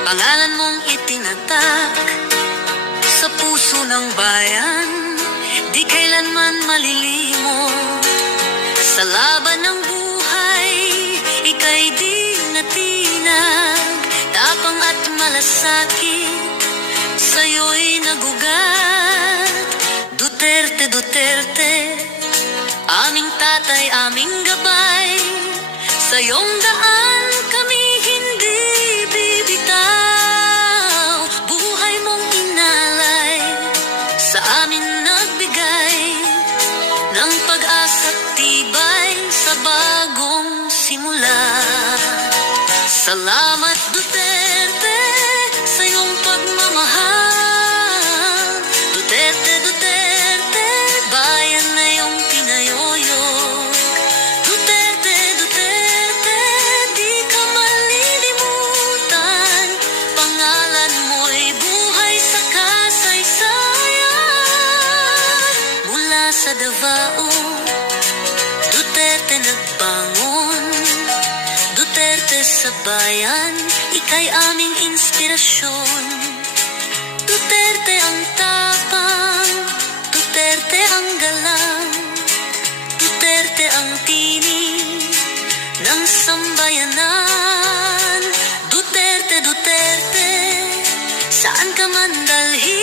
Pangalan mong itinatak sa puso ng bayan, di kailanman malilimot. Sa laban ng buhay, ika'y di natinag. Tapang at malasakit, sa'yo'y nagugat. Duterte, Duterte, aming tatay, aming gabay. Sa iyong daan kami hindi bibitaw. Buhay mong inalay, sa amin nagbigay ng pag-asa't tibay sa bagong simula. Salamat Duterte sa iyong pagmamahal. Duterte, Duterte, bayan na iyong pinayuyok. Duterte, Duterte, di ka malilimutan. Pangalan mo'y buhay sa kasaysayan. Mula sa Davao, Duterte nagbangon. Duterte sa bayan, ika'y aming inspirasyon. Duterte ang tapang, Duterte ang galang, Duterte ang tinig ng sambayanan. Duterte, Duterte, saan ka man dalhin.